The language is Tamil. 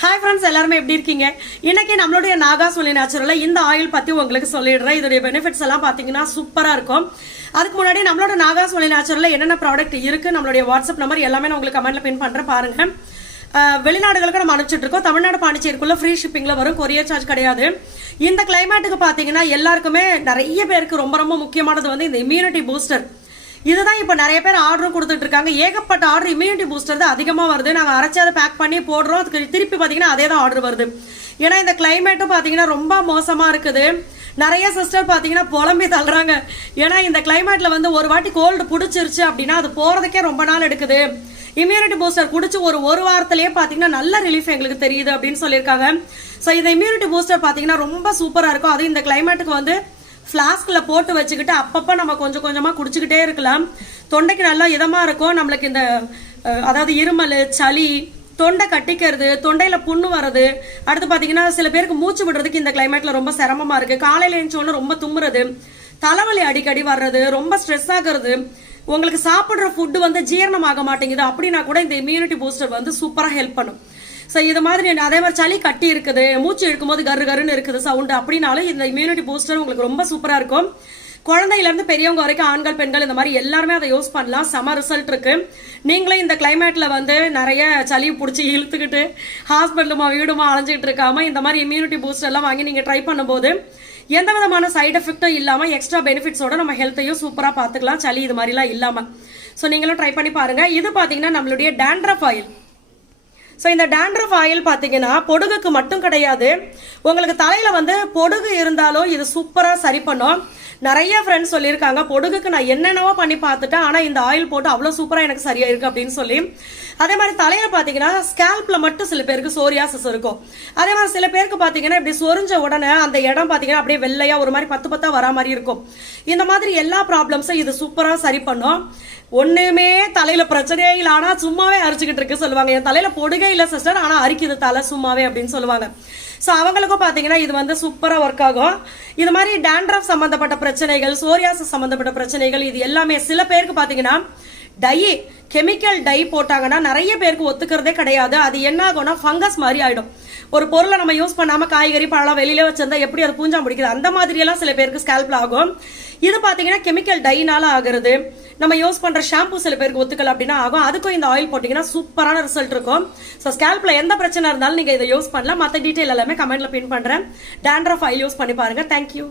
ஹாய் ஃப்ரெண்ட்ஸ் எல்லாருமே எப்படி இருக்கீங்க? இன்னைக்கு நம்மளுடைய நாகா சொல்லி நேச்சுரலில் இந்த ஆயில் பற்றி உங்களுக்கு சொல்லிடுறேன். இதோடைய பெனிஃபிட்ஸ் எல்லாம் பார்த்தீங்கன்னா சூப்பராக இருக்கும். அதுக்கு முன்னாடி நம்மளோட நாகா சொல்லி நேச்சுரலில் என்னென்ன ப்ராடக்ட் இருக்கு நம்மளுடைய வாட்ஸ்அப் நம்பர் எல்லாமே நான் உங்களுக்கு கமெண்ட்ல பின் பண்ணுறேன் பாருங்க. வெளிநாடுகளுக்கு நம்ம அனுப்பிச்சிட்டு இருக்கோம். தமிழ்நாடு பாண்டிச்சேரிக்குள்ள ஃப்ரீ ஷிப்பிங்ல வரும் கொரியர் சார்ஜ் கிடையாது. இந்த கிளைமேட்டுக்கு பார்த்தீங்கன்னா எல்லாருக்குமே நிறைய பேருக்கு ரொம்ப ரொம்ப முக்கியமானது வந்து இந்த இம்யூனிட்டி பூஸ்டர் இதுதான் இப்போ நிறைய பேர் ஆர்டரும் கொடுத்துட்டு இருக்காங்க. ஏகப்பட்ட ஆர்டர் இம்யூனிட்டி பூஸ்டர் தான் அதிகமாக வருது. நாங்கள் அரைச்சி அதை பேக் பண்ணி போடுறோம். அதுக்கு திருப்பி பார்த்தீங்கன்னா அதே தான் ஆர்டர் வருது. ஏன்னா இந்த கிளைமேட்டும் பார்த்தீங்கன்னா ரொம்ப மோசமாக இருக்குது. நிறைய சிஸ்டர் பார்த்தீங்கன்னா புலம்பி தள்ளுறாங்க. ஏன்னா இந்த கிளைமேட்டில் வந்து ஒரு வாட்டி கோல்டு பிடிச்சிருச்சு அப்படின்னா அது போகிறதுக்கே ரொம்ப நாள் எடுக்குது. இம்யூனிட்டி பூஸ்டர் குடிச்சு ஒரு ஒரு வாரத்திலேயே பார்த்தீங்கன்னா நல்ல ரிலீஃப் எங்களுக்கு தெரியுது அப்படின்னு சொல்லியிருக்காங்க. ஸோ இந்த இம்யூனிட்டி பூஸ்டர் பார்த்தீங்கன்னா ரொம்ப சூப்பராக இருக்கும். அதுவும் இந்த கிளைமேட்டுக்கு வந்து ஃப்ளாஸ்கில் போட்டு வச்சுக்கிட்டு அப்பப்போ நம்ம கொஞ்சம் கொஞ்சமாக குடிச்சிக்கிட்டே இருக்கலாம். தொண்டைக்கு நல்லா இதமாக இருக்கும். நம்மளுக்கு இந்த அதாவது இருமல் சளி தொண்டை கட்டிக்கிறது தொண்டையில் புண்ணு வர்றது. அடுத்து பார்த்தீங்கன்னா சில பேருக்கு மூச்சு விடுறதுக்கு இந்த கிளைமேட்டில் ரொம்ப சிரமமாக இருக்குது காலையில் எழுந்தோன்னு ரொம்ப தும்முறது. தலைவலி அடிக்கடி வர்றது. ரொம்ப ஸ்ட்ரெஸ் ஆகிறது. உங்களுக்கு சாப்பிட்ற ஃபுட்டு வந்து ஜீரணமாக மாட்டேங்குது. அப்படின்னா கூட இந்த இம்யூனிட்டி பூஸ்டர் வந்து சூப்பராக ஹெல்ப் பண்ணும். ஸோ இது மாதிரி அதே மாதிரி சளி கட்டி இருக்குது மூச்சு இழுக்கும்போது கரு கருன்னு இருக்குது சவுண்டு அப்படின்னாலும் இந்த இம்யூனிட்டி பூஸ்டர் உங்களுக்கு ரொம்ப சூப்பராக இருக்கும். குழந்தையிலேருந்து பெரியவங்க வரைக்கும் ஆண்கள் பெண்கள் இந்த மாதிரி எல்லாருமே அதை யூஸ் பண்ணலாம். செம ரிசல்ட் இருக்கு. நீங்களும் இந்த கிளைமேட்டில் வந்து நிறைய சளி பிடிச்சி இழுத்துக்கிட்டு ஹாஸ்பிட்டலுமா வீடுமா அலைஞ்சிக்கிட்டு இருக்காம இந்த மாதிரி இம்யூனிட்டி பூஸ்டர் எல்லாம் வாங்கி நீங்கள் ட்ரை பண்ணும்போது எந்த விதமான சைடு எஃபெக்டும் இல்லாமல் எக்ஸ்ட்ரா பெனிஃபிட்ஸோட நம்ம ஹெல்த்தையும் சூப்பராக பார்த்துக்கலாம். சளி இது மாதிரிலாம் இல்லாமல் ஸோ நீங்களும் ட்ரை பண்ணி பாருங்கள் இது பார்த்தீங்கன்னா நம்மளுடைய டேண்ட்ரஃப் ஆயில் ஸோ இந்த டேண்ட்ரஃப் ஆயில் பார்த்தீங்கன்னா பொடுகுக்கு மட்டும் கிடையாது. உங்களுக்கு தலையில் வந்து பொடுகு இருந்தாலும் இது சூப்பராக சரி பண்ணும். நிறைய ஃப்ரெண்ட்ஸ் சொல்லியிருக்காங்க பொடுகுக்கு நான் என்னென்னவோ பண்ணி பார்த்துட்டேன் ஆனால் இந்த ஆயில் போட்டு அவ்வளோ சூப்பராக எனக்கு சரியாக இருக்குது அப்படின்னு சொல்லி. அதே மாதிரி தலையில் பார்த்தீங்கன்னா ஸ்கேல்ப்பில் மட்டும் சில பேருக்கு சோரியாசஸ் இருக்கும். அதே மாதிரி சில பேருக்கு பார்த்தீங்கன்னா இப்படி சொரிஞ்ச உடனே அந்த இடம் பார்த்தீங்கன்னா அப்படியே வெள்ளையாக ஒரு மாதிரி பத்து பத்தாக வரா மாதிரி இருக்கும். இந்த மாதிரி எல்லா ப்ராப்ளம்ஸும் இது சூப்பராக சரி பண்ணும். ஒன்றுமே தலையில் பிரச்சனையே இல்லை ஆனால் சும்மாவே அரிச்சுக்கிட்டு இருக்கு சொல்லுவாங்க. என் தலையில் பொடுகை இல்லை சிஸ்டர் ஆனா அரிக்குது தலை சும்மாவே அப்படின்னு சொல்லுவாங்க. ஸோ அவங்களுக்கும் பார்த்தீங்கன்னா இது வந்து சூப்பராக ஒர்க் ஆகும். இது மாதிரி டேண்ட்ரஃப் சம்மந்தப்பட்ட பிரச்சனைகள் சோரியாசஸ் சம்மந்தப்பட்ட பிரச்சனைகள் இது எல்லாமே சில பேருக்கு பார்த்தீங்கன்னா டை கெமிக்கல் டை போட்டாங்கன்னா நிறைய பேருக்கு ஒத்துக்கிறதே கிடையாது. அது என்ன ஆகும்னா ஃபங்கஸ் மாதிரி ஆகிடும் ஒரு பொருளை நம்ம யூஸ் பண்ணாம காய்கறி பழம் வெளியில வச்சிருந்தா எப்படி அது பூஞ்சா முடிக்குது? அந்த மாதிரி எல்லாம் சில பேருக்கு ஸ்கேல்ப்ல ஆகும். இது பாத்தீங்கன்னா கெமிக்கல் டைனால ஆகுறது. நம்ம யூஸ் பண்ற ஷாம்பு சில பேருக்கு ஒத்துக்கல அப்படின்னா ஆகும். அதுக்கும் இந்த ஆயில் போட்டீங்கன்னா சூப்பரான ரிசல்ட் இருக்கும். ஸோ ஸ்கேல்ப்ல எந்த பிரச்சனை இருந்தாலும் நீங்க இதை யூஸ் பண்ணலாம். மற்ற டீட்டெயில் எல்லாமே கமெண்ட்ல பின் பண்றேன். டேண்ட்ரஃப் ஆயில் யூஸ் பண்ணி பாருங்க. தேங்க்யூ